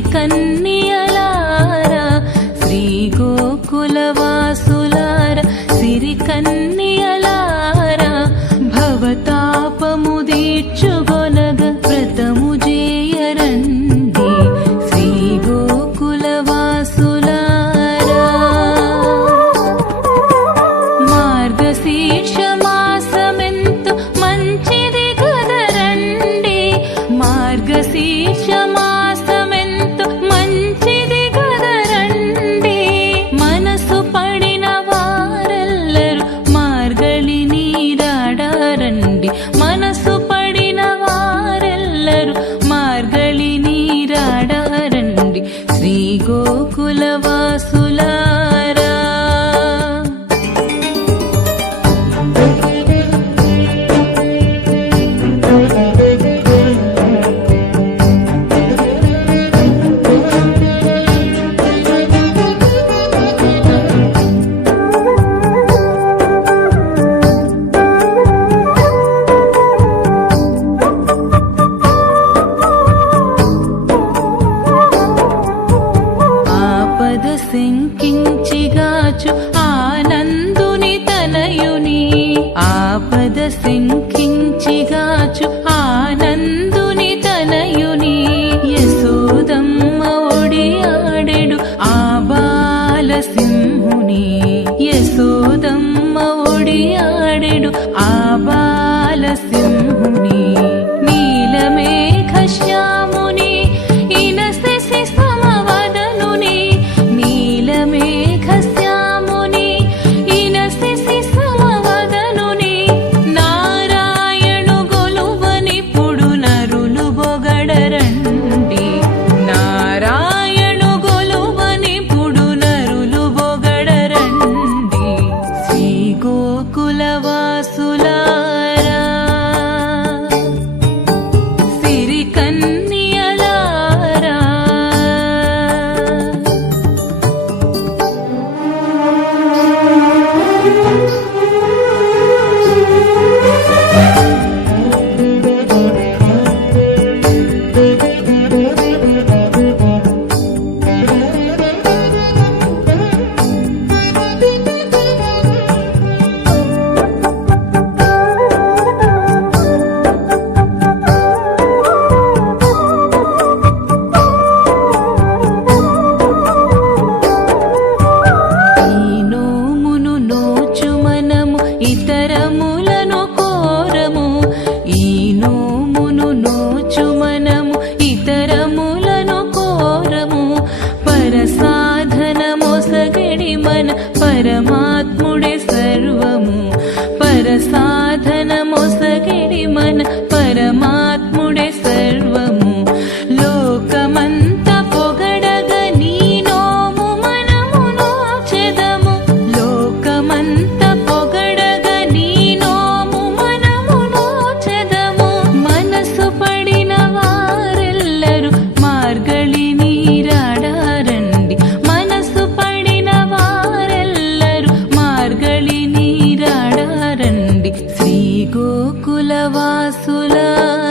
கண் శంకించిగాచు ఆనందుని తనయుని. ఆపద శంకించిగాచు ఆనందుని తనయుని. యశోదమ్మ ఒడి ఆడెడు ఆ బాల సింహుని. యశోదమ్మ ఒడి ఆడెడు ఆ బాల సింహుని. गोकुलवासु परमात्मुडे सर्व गोकुलवासुला।